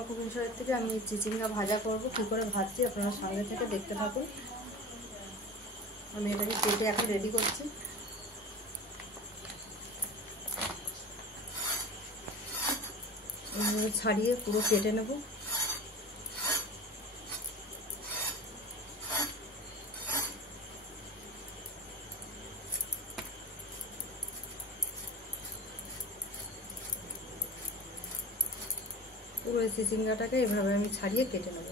Nilima cooking শোয়ের থেকে আমি চিচিঙ্গা ভাজা করব। কী করে ভাজছি আপনারা সঙ্গে থেকে দেখতে থাকুন। আমি এটাকে কেটে এখন রেডি করছি। ছাড়িয়ে পুরো কেটে নেব। পুরো এই চিচিঙ্গাটাকে এভাবে আমি ছাড়িয়ে কেটে নেব।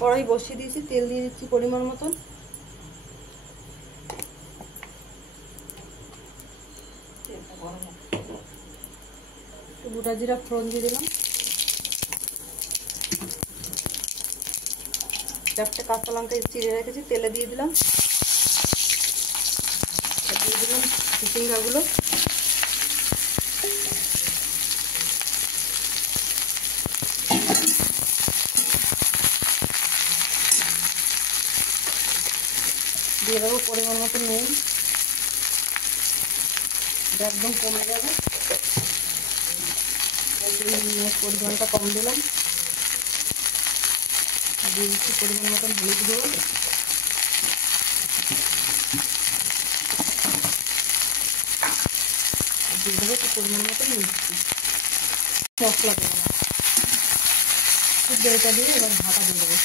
কড়াই বসিয়ে দিয়েছি, তেল দিয়ে দিচ্ছি পরিমাণ মতন। গোটা জিরা ফোড়ন দিয়ে দিলাম, 4টে কাঁচা লঙ্কা চিড়ে রেখেছি তেলে দিয়ে দিলাম। দিয়ে দিলাম চিচিঙ্গাগুলো, দিয়ে দেবো পরিমাণ মতো নুন, একদম কমে যাবে, পরিমাণটা কম দিলাম। দিয়ে দিচ্ছি পরিমাণ মতন হলুদ গুঁড়ো, দিয়ে দেবো পরিমাণ মতন মিষ্টি, মশলা দেবো এটা দিয়ে এবার ঢাকা দিয়ে দেবো।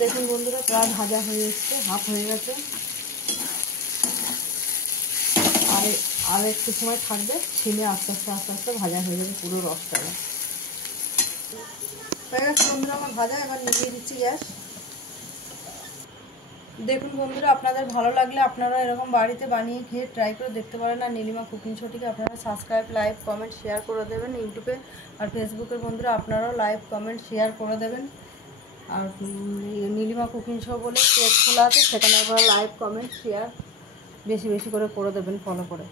দেখুন বন্ধুরা প্রায় ভাজা হয়ে এসছে, হাফ হয়ে গেছে। আর একটু সময় থাকবে, ছিলে আস্তে আস্তে ভাজা হয়ে যাবে পুরো রসটা। হয়ে গেছে বন্ধুরা আমার ভাজা, এবার নিভিয়ে দিচ্ছি গ্যাস। দেখুন বন্ধুরা আপনাদের ভালো লাগলে আপনারা এরকম বাড়িতে বানিয়ে খেয়ে ট্রাই করে দেখতে পারেন। আর নীলিমা কুকিং শোটিকে আপনারা সাবস্ক্রাইব, লাইক, কমেন্ট, শেয়ার করে দেবেন। ইউটিউবে আর ফেসবুকের বন্ধুরা আপনারাও লাইক, কমেন্ট, শেয়ার করে দেবেন। আর নীলিমা কুকিং শো বলে পেজ খোলা আছে, সেখানে আপনারা লাইক, কমেন্ট, শেয়ার বেশি করে দেবেন, ফলো করে।